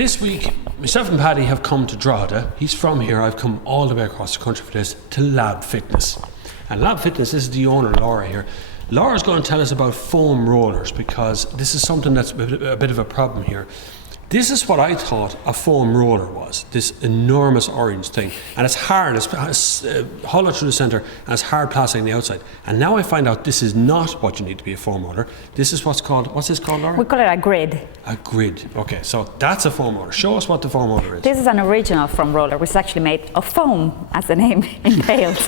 This week, myself and Paddy have come to Drogheda. He's from here. I've come all the way across the country for this, to Lab Fitness. And Lab Fitness, this is the owner, Laura, here. Laura's going to tell us about foam rollers, because this is something that's a bit of a problem here. This is what I thought a foam roller was, this enormous orange thing. And it's hard, it's hollow through the centre, and it's hard plastic on the outside. And now I find out this is not what you need to be a foam roller. This is what's this called, Laura? We call it a grid. A grid, okay, so that's a foam roller. Show us what the foam roller is. This is an original foam roller, which is actually made of foam, as the name entails.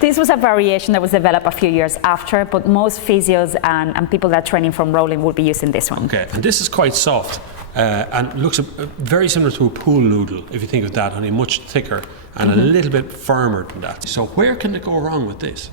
This was a variation that was developed a few years after, but most physios and people that are training foam rolling will be using this one. Okay, and this is quite soft. And looks very similar to a pool noodle, if you think of that, only much thicker and a little bit firmer than that. So where can it go wrong with this?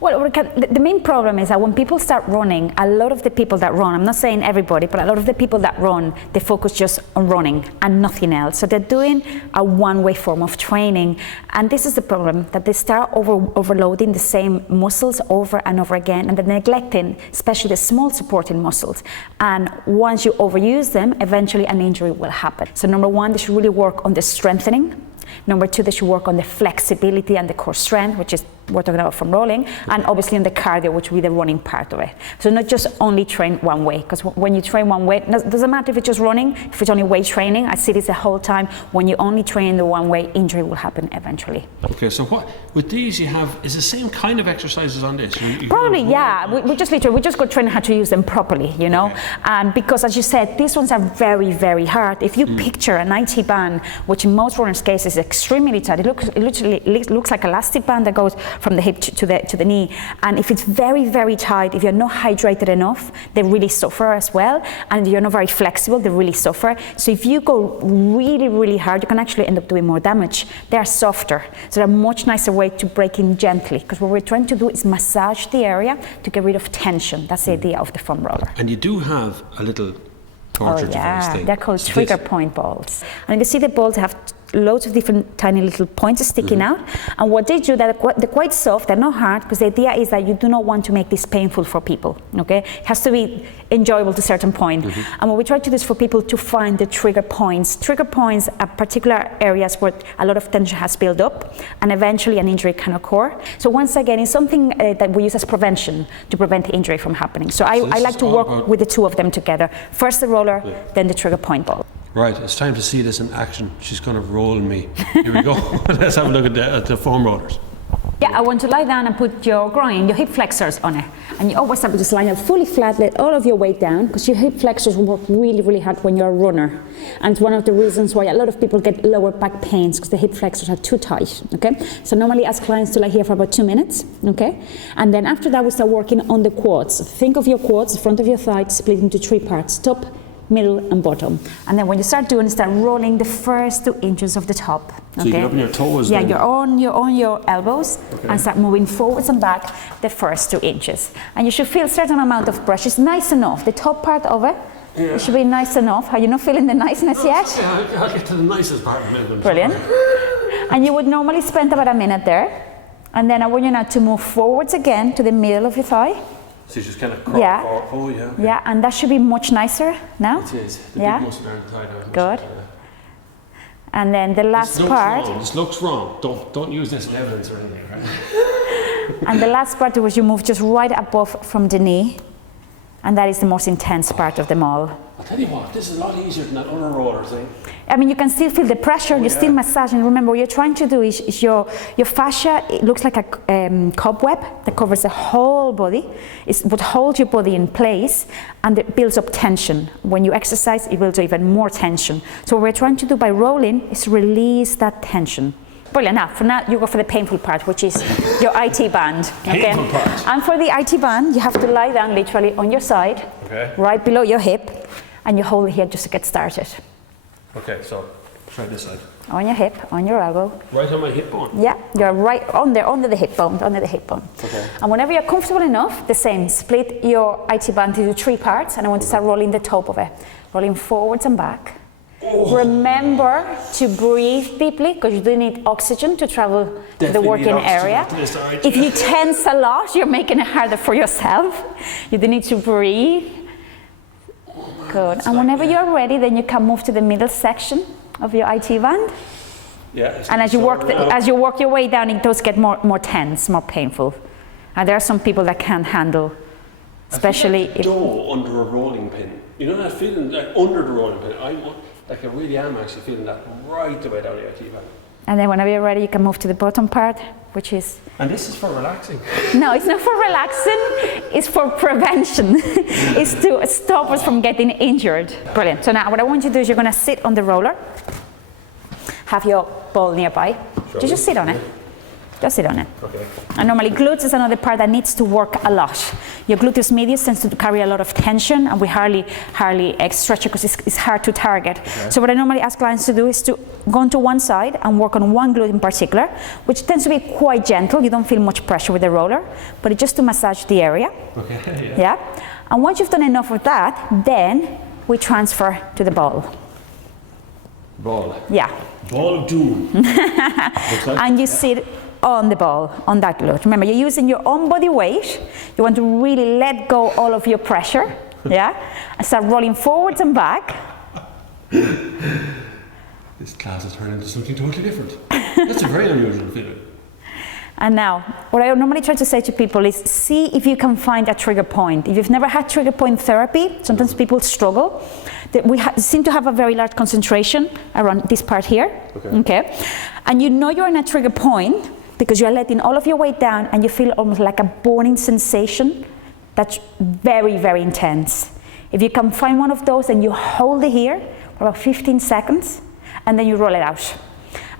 Well, the main problem is that when people start running, a lot of the people that run, I'm not saying everybody, but a lot of the people that run, they focus just on running and nothing else. So they're doing a one-way form of training. And this is the problem, that they start overloading the same muscles over and over again, and they're neglecting, especially the small supporting muscles. And once you overuse them, eventually an injury will happen. So number one, they should really work on the strengthening. Number two, they should work on the flexibility and the core strength, which is we're talking about from rolling, and obviously on the cardio, which will be the running part of it. So not just only train one way, because when you train one way, it doesn't matter if it's just running, if it's only weight training. I see this the whole time. When you only train the one way, injury will happen eventually. Okay, so what with these you have is the same kind of exercises on this? Probably, yeah. We just go train how to use them properly, you know. Okay. And because, as you said, these ones are very, very hard. If you picture an IT band, which in most runners' cases is extremely tight, it literally looks like an elastic band that goes from the hip to the knee. And if it's very, very tight, if you're not hydrated enough, they really suffer as well. And if you're not very flexible, they really suffer. So if you go really, really hard, you can actually end up doing more damage. They're softer, so they're a much nicer way to break in gently, because what we're trying to do is massage the area to get rid of tension. That's the idea of the foam roller. And you do have a little torture device thing. They're called trigger point balls. And you see the balls have loads of different tiny little points sticking out, and what they do, they're quite soft, they're not hard, because the idea is that you do not want to make this painful for people. Okay, it has to be enjoyable to a certain point. And what we try to do is for people to find the trigger points. Trigger points are particular areas where a lot of tension has built up, and eventually an injury can occur. So once again, it's something that we use as prevention to prevent the injury from happening. So I like to work with the two of them together. First the roller, then the trigger point ball. Right, it's time to see this in action. She's going to roll me. Here we go. Let's have a look at the foam rollers. Yeah, I want to lie down and put your groin, your hip flexors on it. And you always have to just lie down fully flat, let all of your weight down, because your hip flexors will work really, really hard when you're a runner. And it's one of the reasons why a lot of people get lower back pains, because the hip flexors are too tight, okay? So normally ask clients to lie here for about 2 minutes, okay? And then after that, we start working on the quads. Think of your quads, the front of your thigh, split into 3 parts, top, middle and bottom. And then when you start rolling the first 2 inches of the top. So you get up on your toes. Yeah, you're on your elbows, and start moving forwards and back the first 2 inches. And you should feel a certain amount of pressure. It's nice enough. The top part of it, it should be nice enough. Are you not feeling the niceness yet? Yeah, I'll get to the nicest part in a minute. Brilliant. And you would normally spend about a minute there. And then I want you now to move forwards again to the middle of your thigh. So you just kind of crawl forward, yeah. Okay. Yeah, and that should be much nicer now. It is. The big muscles aren't tied out. Good. And then the last part. This looks wrong. Don't use this as evidence or anything, right? And the last part was you move just right above from the knee, and that is the most intense part of them all. I'll tell you what, this is a lot easier than that other roller thing. I mean, you can still feel the pressure, you're still massaging. Remember, what you're trying to do is your fascia, it looks like a cobweb that covers the whole body. It's what holds your body in place, and it builds up tension. When you exercise, it builds even more tension. So what we're trying to do by rolling is release that tension. Brilliant. Now, for now, you go for the painful part, which is your IT band. Okay? Painful part. And for the IT band, you have to lie down literally on your side, right below your hip, and you hold it here just to get started. Okay, so try this side. On your hip, on your elbow. Right on my hip bone? Yeah, you're right under the hip bone, Okay. And whenever you're comfortable enough, the same, split your IT band into 3 parts, and I want to start rolling the top of it. Rolling forwards and back. Remember to breathe deeply, because you do need oxygen to travel to the working area. If you tense a lot, you're making it harder for yourself. You do need to breathe. Oh my Good. And whenever you're ready, then you can move to the middle section of your IT band. Yeah. And as you work your way down, it does get more tense, more painful. And there are some people that can't handle, especially if dough under a rolling pin. You know that feeling like under the rolling pin? I really am actually feeling that right the way down the IT band. And then whenever you're ready, you can move to the bottom part, which is... And this is for relaxing. No, it's not for relaxing, it's for prevention. It's to stop us from getting injured. Brilliant. So now what I want you to do is you're going to sit on the roller, have your ball nearby. Sure. Just sit on it. Just sit on it. Okay. And normally glutes is another part that needs to work a lot. Your gluteus medius tends to carry a lot of tension, and we hardly stretch it because it's hard to target. Okay. So what I normally ask clients to do is to go onto one side and work on one glute in particular, which tends to be quite gentle. You don't feel much pressure with the roller, but it's just to massage the area. Okay. Yeah. And once you've done enough of that, then we transfer to the ball. Ball. Yeah. Ball of doom. And you sit on the ball, on that glute. Remember, you're using your own body weight. You want to really let go all of your pressure, yeah? And start rolling forwards and back. This class has turned into something totally different. That's a very unusual feeling. And now, what I normally try to say to people is see if you can find a trigger point. If you've never had trigger point therapy, sometimes people struggle. We seem to have a very large concentration around this part here. Okay. And you know you're in a trigger point because you're letting all of your weight down and you feel almost like a burning sensation that's very, very intense. If you can find one of those and you hold it here for about 15 seconds and then you roll it out.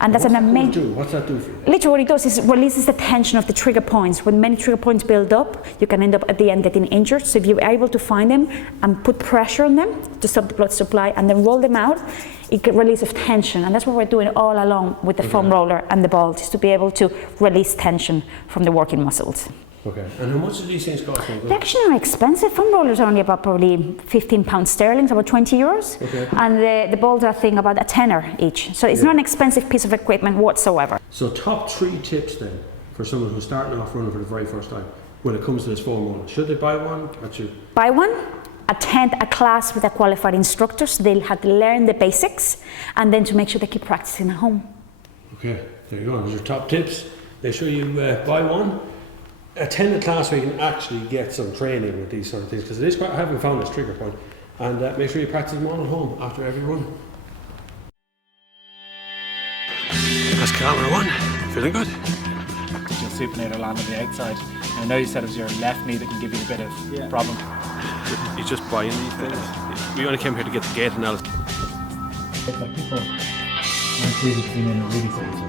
And that's an amazing. What's that do for you? Literally what it does is releases the tension of the trigger points. When many trigger points build up, you can end up at the end getting injured. So if you're able to find them and put pressure on them to stop the blood supply and then roll them out, it can release of tension. And that's what we're doing all along with the foam roller and the balls, is to be able to release tension from the working muscles. Okay. And how much do these things cost? They actually are expensive. Foam rollers are only about probably 15 pounds sterling, so about 20 euros. Okay. And the balls are, I think, about a tenner each. So it's not an expensive piece of equipment whatsoever. So top 3 tips then for someone who's starting off running for the very first time when it comes to this foam roller. Should they buy one? Buy one, attend a class with a qualified instructor so they'll have to learn the basics and then to make sure they keep practicing at home. Okay, there you go. Those are top tips. They show you buy one. Attend a class where you can actually get some training with these sort of things, because it is quite having found this trigger point, and make sure you practice them all at home after every run. That's kilometre 1. Feeling good? Your supinator land on the outside. I know you said it was your left knee that can give you a bit of problem. You just buying these things. We only came here to get the gait analysis. It's like people, my previous been in a really serious